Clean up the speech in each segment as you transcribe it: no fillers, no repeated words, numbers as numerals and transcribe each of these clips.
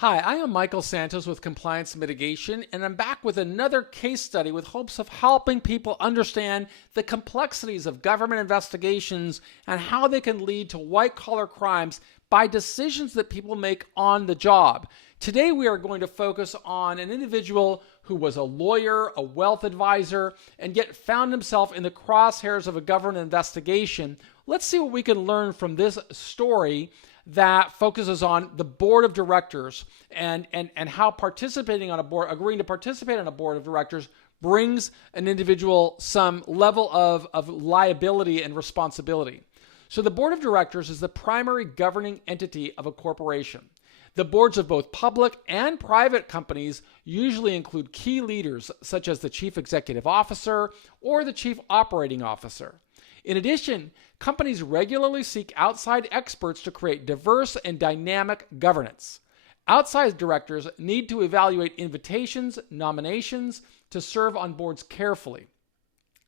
Hi, I am Michael Santos with Compliance Mitigation, and I'm back with another case study with hopes of helping people understand the complexities of government investigations and how they can lead to white-collar crimes by decisions that people make on the job. Today we are going to focus on an individual who was a lawyer, a wealth advisor, and yet found himself in the crosshairs of a government investigation. Let's see what we can learn from this story that focuses on the board of directors and how participating on a board, agreeing to participate on a board of directors, brings an individual some level of liability and responsibility. So the board of directors is the primary governing entity of a corporation. The boards of both public and private companies usually include key leaders such as the chief executive officer or the chief operating officer. In addition, companies regularly seek outside experts to create diverse and dynamic governance. Outside directors need to evaluate invitations, nominations to serve on boards carefully.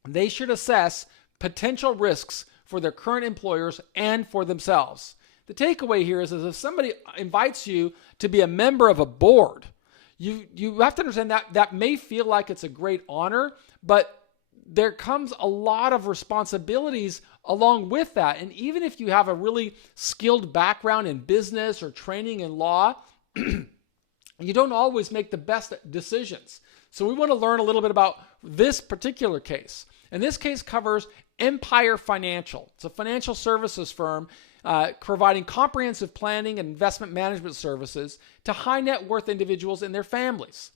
They should assess potential risks for their current employers and for themselves. The takeaway here is if somebody invites you to be a member of a board, you have to understand that may feel like it's a great honor, but there comes a lot of responsibilities along with that. And even if you have a really skilled background in business or training in law, you don't always make the best decisions. So we want to learn a little bit about this particular case. And this case covers Empire Financial. It's a financial services firm providing comprehensive planning and investment management services to high net worth individuals and their families.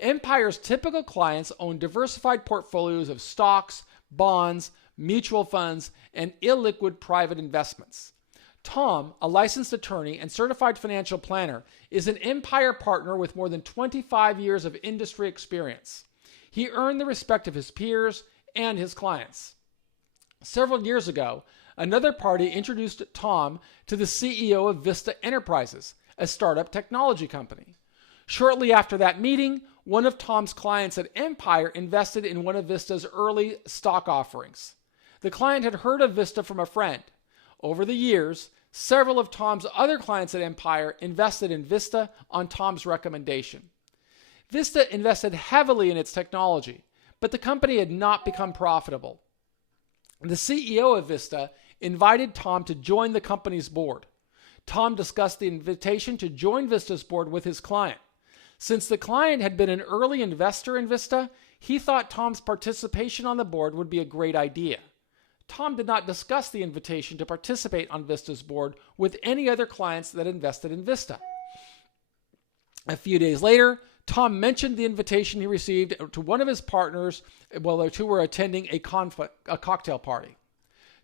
Empire's typical clients own diversified portfolios of stocks, bonds, mutual funds, and illiquid private investments. Tom, a licensed attorney and certified financial planner, is an Empire partner with more than 25 years of industry experience. He earned the respect of his peers and his clients. Several years ago, another party introduced Tom to the CEO of Vista Enterprises, a startup technology company. Shortly after that meeting, one of Tom's clients at Empire invested in one of Vista's early stock offerings. The client had heard of Vista from a friend. Over the years, several of Tom's other clients at Empire invested in Vista on Tom's recommendation. Vista invested heavily in its technology, but the company had not become profitable. The CEO of Vista invited Tom to join the company's board. Tom discussed the invitation to join Vista's board with his client. Since the client had been an early investor in Vista, he thought Tom's participation on the board would be a great idea. Tom did not discuss the invitation to participate on Vista's board with any other clients that invested in Vista. A few days later, Tom mentioned the invitation he received to one of his partners while the two were attending a cocktail party.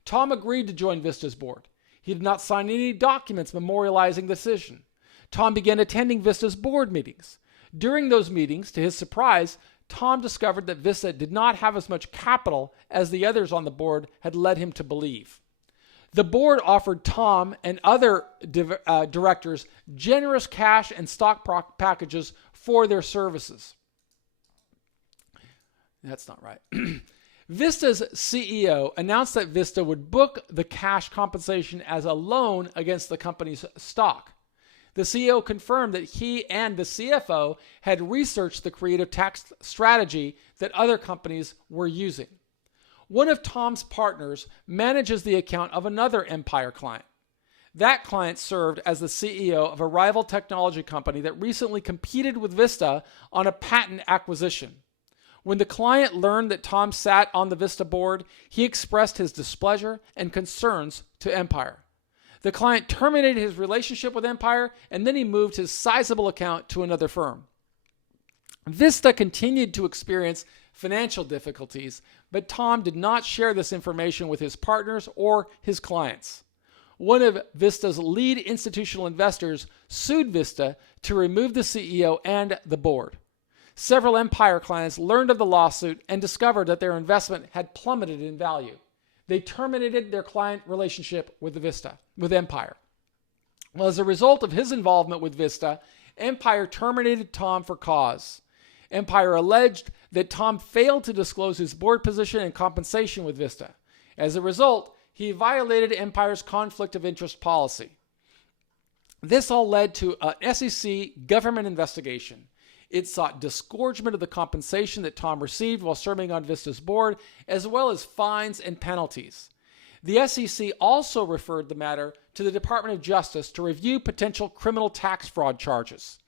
Tom agreed to join Vista's board. He did not sign any documents memorializing the decision. Tom began attending Vista's board meetings. During those meetings, to his surprise, Tom discovered that Vista did not have as much capital as the others on the board had led him to believe. The board offered Tom and other directors generous cash and stock packages for their services. That's not right. Vista's CEO announced that Vista would book the cash compensation as a loan against the company's stock. The CEO confirmed that he and the CFO had researched the creative tax strategy that other companies were using. One of Tom's partners manages the account of another Empire client. That client served as the CEO of a rival technology company that recently competed with Vista on a patent acquisition. When the client learned that Tom sat on the Vista board, he expressed his displeasure and concerns to Empire. The client terminated his relationship with Empire, and then he moved his sizable account to another firm. Vista continued to experience financial difficulties, but Tom did not share this information with his partners or his clients. One of Vista's lead institutional investors sued Vista to remove the CEO and the board. Several Empire clients learned of the lawsuit and discovered that their investment had plummeted in value. They terminated their client relationship with Empire. Well, as a result of his involvement with Vista, Empire terminated Tom for cause. Empire alleged that Tom failed to disclose his board position and compensation with Vista. As a result, he violated Empire's conflict of interest policy. This all led to an SEC government investigation. It sought disgorgement of the compensation that Tom received while serving on Vista's board, as well as fines and penalties. The SEC also referred the matter to the Department of Justice to review potential criminal tax fraud charges.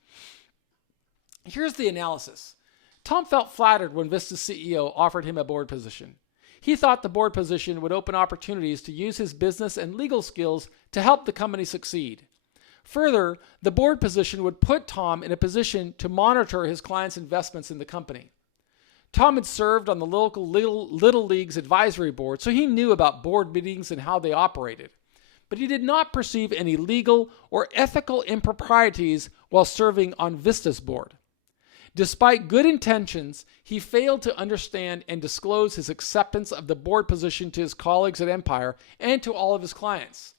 Here's the analysis. Tom felt flattered when Vista's CEO offered him a board position. He thought the board position would open opportunities to use his business and legal skills to help the company succeed. Further, the board position would put Tom in a position to monitor his clients' investments in the company. Tom had served on the local Little League's advisory board, so he knew about board meetings and how they operated. But he did not perceive any legal or ethical improprieties while serving on Vista's board. Despite good intentions, he failed to understand and disclose his acceptance of the board position to his colleagues at Empire and to all of his clients.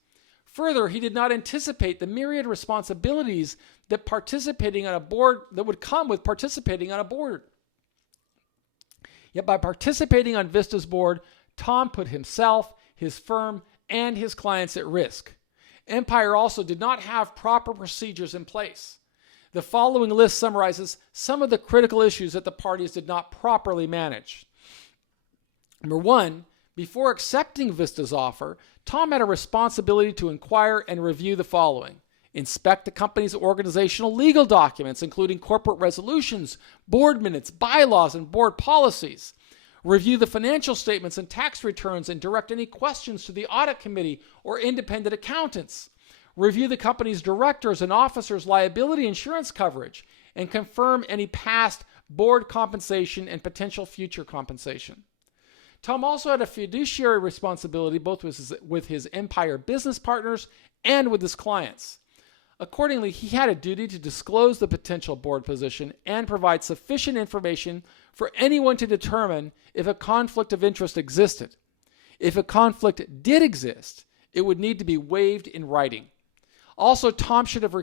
Further, he did not anticipate the myriad responsibilities that would come with participating on a board. Yet by participating on Vista's board, Tom put himself, his firm, and his clients at risk. Empire also did not have proper procedures in place. The following list summarizes some of the critical issues that the parties did not properly manage. Number one, before accepting Vista's offer, Tom had a responsibility to inquire and review the following. Inspect the company's organizational legal documents, including corporate resolutions, board minutes, bylaws, and board policies. Review the financial statements and tax returns and direct any questions to the audit committee or independent accountants. Review the company's directors' and officers' liability insurance coverage and confirm any past board compensation and potential future compensation. Tom also had a fiduciary responsibility both with his Empire business partners and with his clients. Accordingly, he had a duty to disclose the potential board position and provide sufficient information for anyone to determine if a conflict of interest existed. If a conflict did exist, it would need to be waived in writing. Also, Tom should have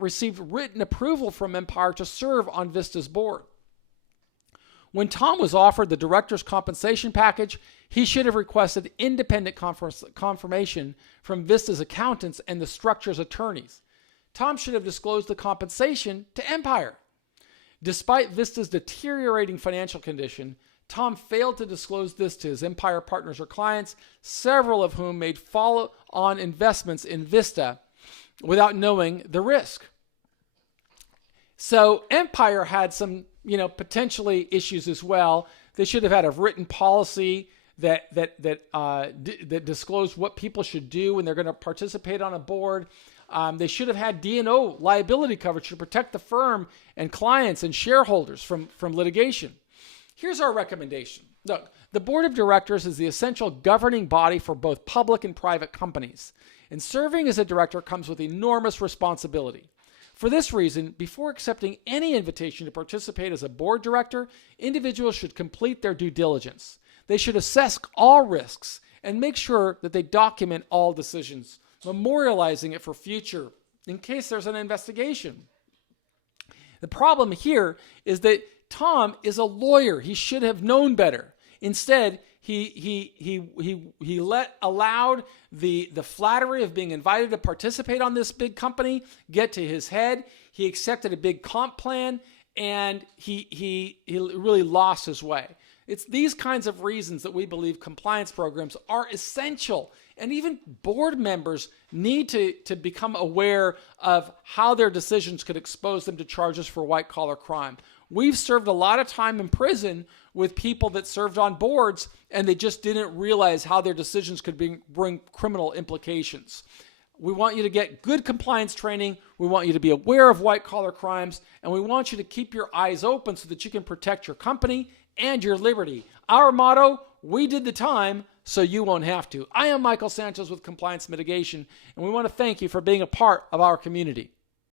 received written approval from Empire to serve on Vista's board. When Tom was offered the director's compensation package, he should have requested independent confirmation from Vista's accountants and the structure's attorneys. Tom should have disclosed the compensation to Empire. Despite Vista's deteriorating financial condition, Tom failed to disclose this to his Empire partners or clients, several of whom made follow-on investments in Vista without knowing the risk. So Empire had some, potentially issues as well. They should have had a written policy that disclosed what people should do when they're going to participate on a board. They should have had D&O liability coverage to protect the firm and clients and shareholders from litigation. Here's our recommendation. Look, the board of directors is the essential governing body for both public and private companies, and serving as a director comes with enormous responsibility. For this reason, before accepting any invitation to participate as a board director, individuals should complete their due diligence. They should assess all risks and make sure that they document all decisions, memorializing it for future in case there's an investigation. The problem here is that Tom is a lawyer. He should have known better. Instead, he allowed the flattery of being invited to participate on this big company get to his head. He accepted a big comp plan, and he really lost his way. It's these kinds of reasons that we believe compliance programs are essential, and even board members need to become aware of how their decisions could expose them to charges for white-collar crime. We've served a lot of time in prison with people that served on boards, and they just didn't realize how their decisions could bring criminal implications. We want you to get good compliance training. We want you to be aware of white-collar crimes, and we want you to keep your eyes open so that you can protect your company and your liberty. Our motto, we did the time, so you won't have to. I am Michael Sanchez with Compliance Mitigation, and we want to thank you for being a part of our community.